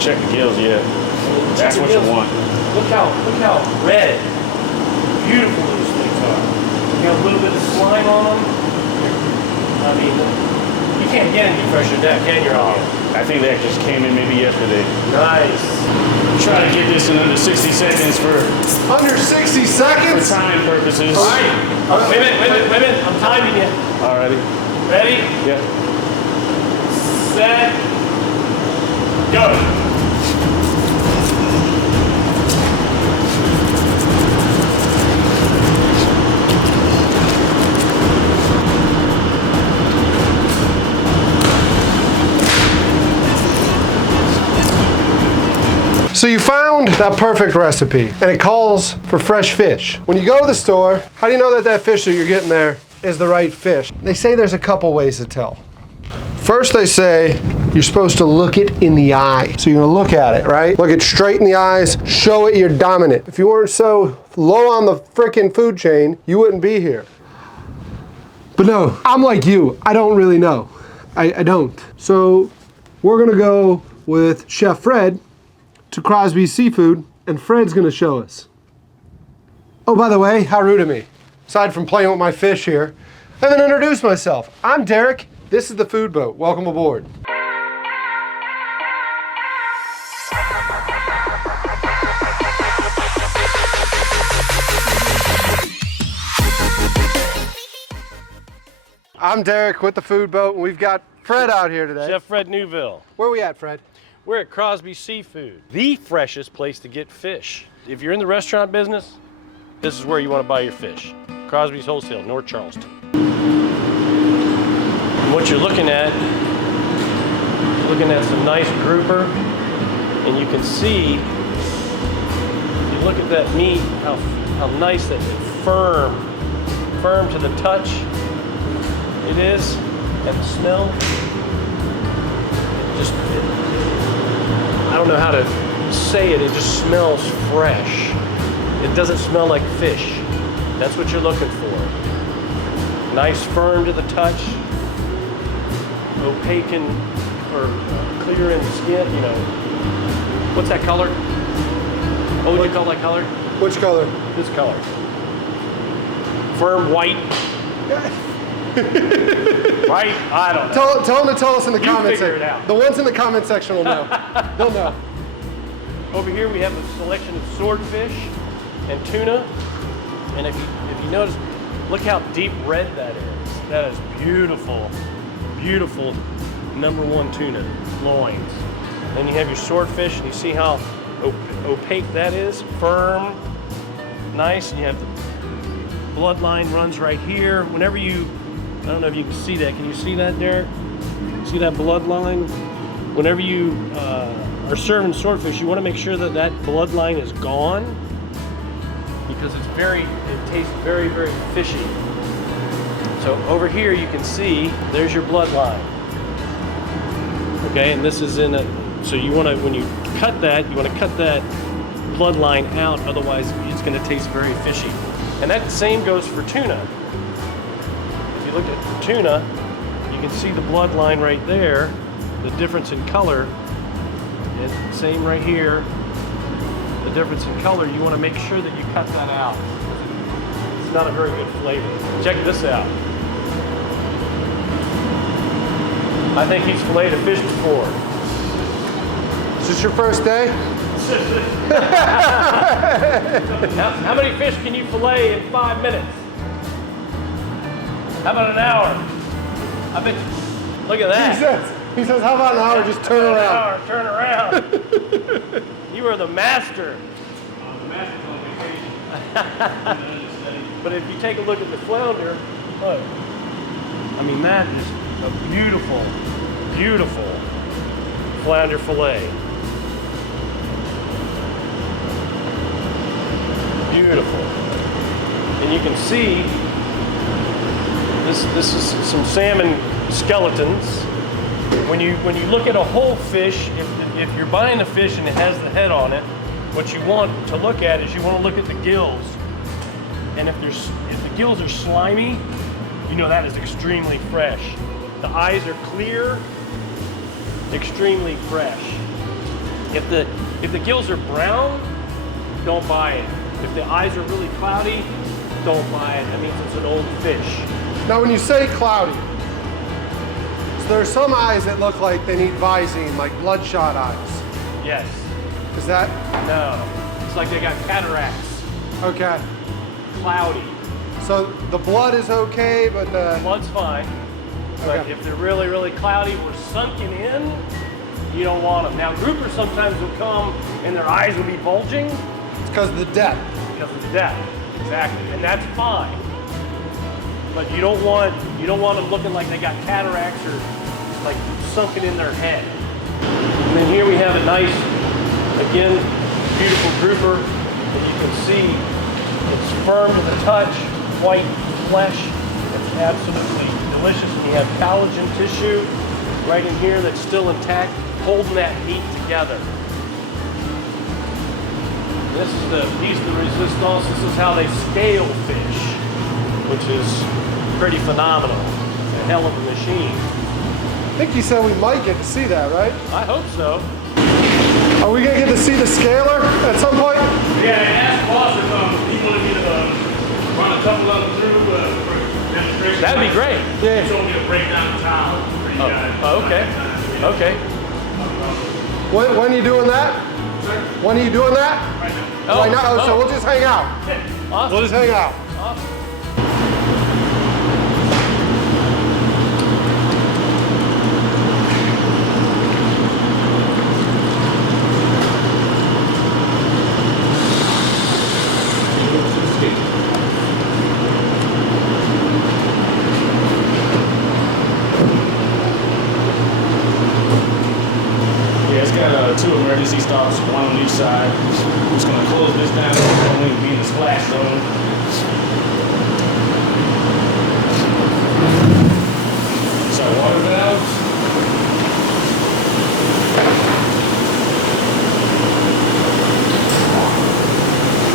Check the gills, yeah. That's what you want. Look how red, beautiful those things are. You got a little bit of slime on them. I mean, you can't get any fresher than that, can you? I think that just came in maybe yesterday. Nice. Try to get this in under 60 seconds for Under 60 seconds? time purposes. All right. Wait a minute. I'm timing you. Alrighty. Ready? Yeah. Set. Go. So you found that perfect recipe, and it calls for fresh fish. When you go to the store, how do you know that that fish that you're getting there is the right fish? They say there's a couple ways to tell. First, they say you're supposed to look it in the eye. So you're gonna look at it, right? Look it straight in the eyes, show it you're dominant. If you weren't so low on the frickin' food chain, you wouldn't be here. But no, I'm like you, I don't really know. I don't. So we're gonna go with Chef Fred to Crosby Seafood, and Fred's gonna show us. Oh, by the way, how rude of me. Aside from playing with my fish here, I haven't introduced myself. I'm Derek, this is the Food Boat. Welcome aboard. I'm Derek with the Food Boat, and we've got Fred out here today. Chef Fred Neuville. Where are we at, Fred? We're at Crosby Seafood, the freshest place to get fish. If you're in the restaurant business, this is where you want to buy your fish. Crosby's Wholesale, North Charleston. And what you're looking at some nice grouper, and you can see, you look at that meat, how nice that firm to the touch it is, and the smell. I don't know how to say it, it just smells fresh. It doesn't smell like fish. That's what you're looking for. Nice firm to the touch, opaque and, or clear in the skin, you know. What's that color? What would you call that color? Which color? This color. Firm white. Right? I don't know. Tell them to tell us in the comments figure it section. out. The ones in the comment section will know. They'll know. Over here we have a selection of swordfish and tuna. And if you notice, look how deep red that is. That is beautiful, beautiful #1 tuna loins. Then you have your swordfish, and you see how opaque that is, firm, nice. And you have the bloodline runs right here. Whenever you, I don't know if you can see that. Can you see that, Derek? See that bloodline? Whenever you are serving swordfish, you want to make sure that that bloodline is gone, because it tastes very, very fishy. So over here you can see, there's your bloodline. Okay, and this is in a, so you want to, when you cut that, you want to cut that bloodline out, otherwise it's going to taste very fishy. And that same goes for tuna. If you look at tuna, you can see the bloodline right there, the difference in color. And same right here, the difference in color. You want to make sure that you cut that out. It's not a very good flavor. Check this out. I think he's filleted a fish before. Is this your first day? How many fish can you fillet in 5 minutes? How about an hour? I bet. Look at that. He says, how about an hour? Just turn around. Turn around. You are the master. The master's on vacation. But if you take a look at the flounder, look. I mean, that is a beautiful, beautiful flounder fillet. Beautiful. And you can see this is some salmon skeletons. When you look at a whole fish, if you're buying a fish and it has the head on it, what you want to look at is you want to look at the gills. And if the gills are slimy, you know that is extremely fresh. The eyes are clear, extremely fresh. If the gills are brown, don't buy it. If the eyes are really cloudy, don't buy it. That means it's an old fish. Now, when you say cloudy, so there are some eyes that look like they need Visine, like bloodshot eyes. Yes. Is that? No. It's like they got cataracts. Okay. Cloudy. So the blood is okay, but the... Blood's fine. But Okay. if they're really, really cloudy or sunken in, you don't want them. Now, groupers sometimes will come and their eyes will be bulging It's because of the depth. because of the depth. Exactly. And that's fine. But you don't want them looking like they got cataracts or like sunken in their head. And then here we have a nice, again, beautiful grouper. And you can see it's firm to the touch, white flesh. It's absolutely delicious. And you have collagen tissue right in here that's still intact, holding that meat together. This is the piece de resistance. This is how they scale fish, which is pretty phenomenal. A hell of a machine. I think you said we might get to see that, right? I hope so. Are we gonna get to see the scaler at some point? Yeah, I asked boss if he wanted me to run a couple of them through for demonstration. That'd be great. Yeah. He told me to break down the towel for you guys. Oh, okay. Okay. When are you doing that? When are you doing that? Right now. Oh, Right now? Oh, so oh. we'll just hang out. Awesome. We'll just hang out. Awesome. Yeah, it's got two emergency stops, one on each side. I'm just gonna close this down so I don't even be in the splash zone. So water valves.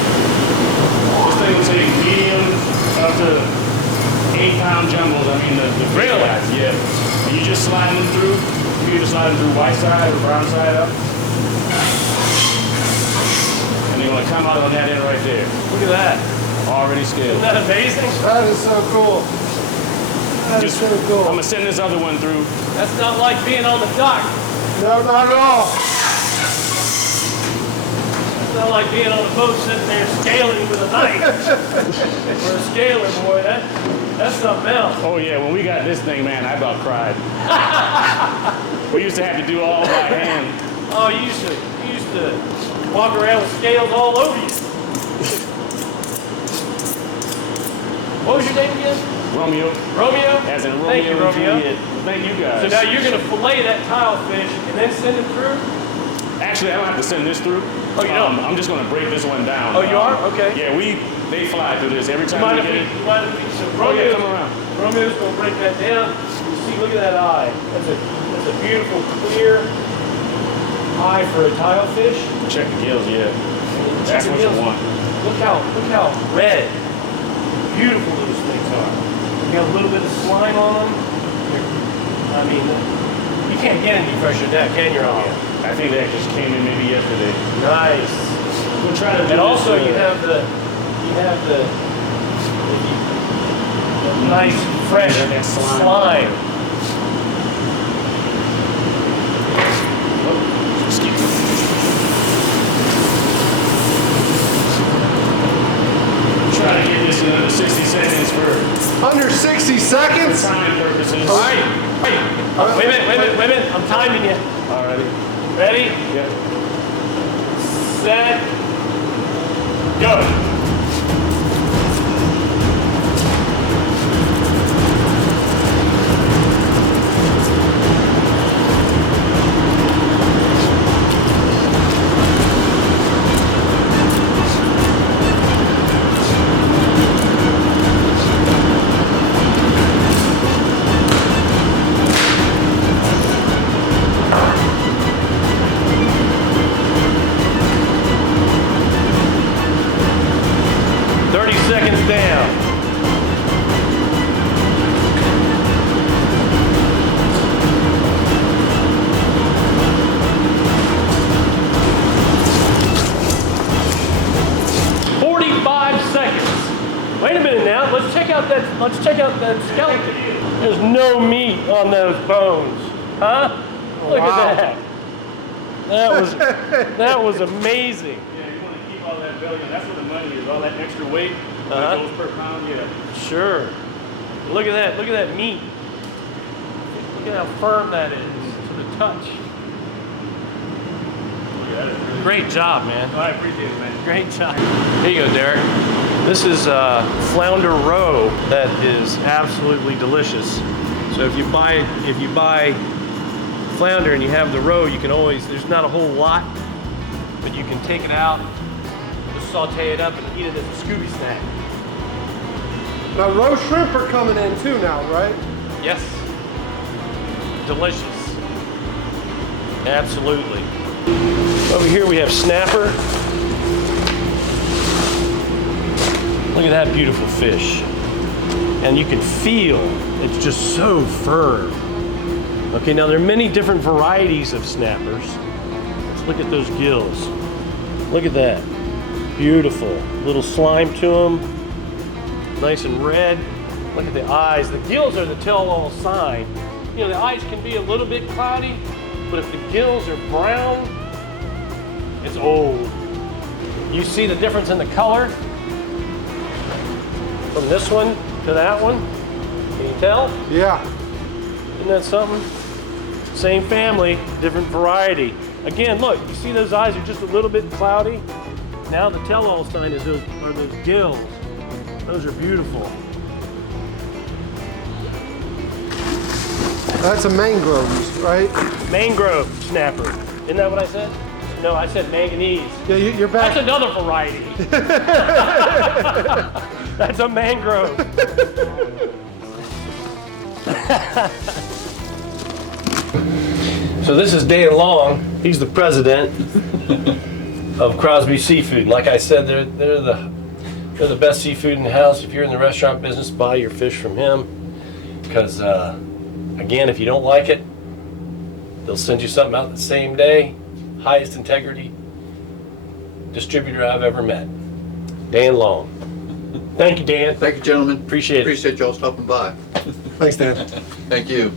This thing will take medium up to 8-pound jumbos. I mean the big Really? guys, yeah. And you just slide them through. You either slide them through white side or brown side up. And you're gonna come out on that end right there. Look at that. Already scaled. Isn't that amazing? That is so cool. That is Just, so I'm cool. gonna send this other one through. That's not like being on the dock. No, not at all. It's not like being on a boat sitting there scaling with a knife. Or a scaler, boy. That's something else. Oh yeah, when we got this thing, man, I about cried. We used to have to do all by hand. Oh, you used to walk around with scales all over you. What was your name again? Romeo, Romeo? as in Romeo Thank you, and Romeo. Juliet. Thank you guys. So now you're going to fillet that tile fish and then send it through? Actually, I don't have to send this through. Oh, you don't? I'm just gonna break this one down. Oh, you are? Okay. Yeah, they fly through this every You time mind we if get we, it. you mind if we, so Oh yeah, Romeo's, come around. Romeo's going to break that down. You see, look at that eye. That's a beautiful, clear eye for a tile fish. Check the gills, yeah. That's what you want. Look how red, beautiful those things are. You got a little bit of slime on them. I mean, you can't get any fresher than that, can you, Romeo? I think that just came in maybe yesterday. Nice. We'll try to do And this, also you have the nice fresh Yeah, that slime. slime. Excuse me. Try to get this in under 60 seconds for Under 60 seconds? time purposes. All right. Wait a minute. I'm timing you. Alrighty. Ready? Yeah. Set. Go. let's check out that skeleton. There's no meat on those bones, huh? Look at that. That was amazing. Yeah, you want to keep all that belly, and that's where the money is. All that extra weight, goes per pound. Yeah. Sure. Look at that. Look at that meat. Look at how firm that is to the touch. Great job, man. Oh, I appreciate it, man. Great job. Here you go, Derek. This is flounder roe that is absolutely delicious. So if you buy flounder and you have the roe, you can always, there's not a whole lot, but you can take it out, just saute it up and eat it as a Scooby snack. Now, roast shrimp are coming in too now, right? Yes. Delicious. Absolutely. Over here we have snapper. Look at that beautiful fish. And you can feel it's just so firm. Okay, now there are many different varieties of snappers. Let's look at those gills. Look at that. Beautiful. Little slime to them. Nice and red. Look at the eyes. The gills are the tell-all sign. You know, the eyes can be a little bit cloudy, but if the gills are brown, it's old. You see the difference in the color from this one to that one? Can you tell? Yeah. Isn't that something? Same family, different variety. Again, look, you see those eyes are just a little bit cloudy? Now the tell-all sign is those gills. Those are beautiful. That's a mangrove, right? Mangrove snapper. Isn't that what I said? No, I said manganese. Yeah, you're back. That's another variety. That's a mangrove. So this is Dan Long. He's the president of Crosby Seafood. Like I said, they're the best seafood in the house. If you're in the restaurant business, buy your fish from him. Because again, if you don't like it, they'll send you something out the same day. Highest integrity distributor I've ever met. Dan Long. Thank you, Dan. Thank you, gentlemen. Appreciate it. Appreciate y'all stopping by. Thanks, Dan. Thank you.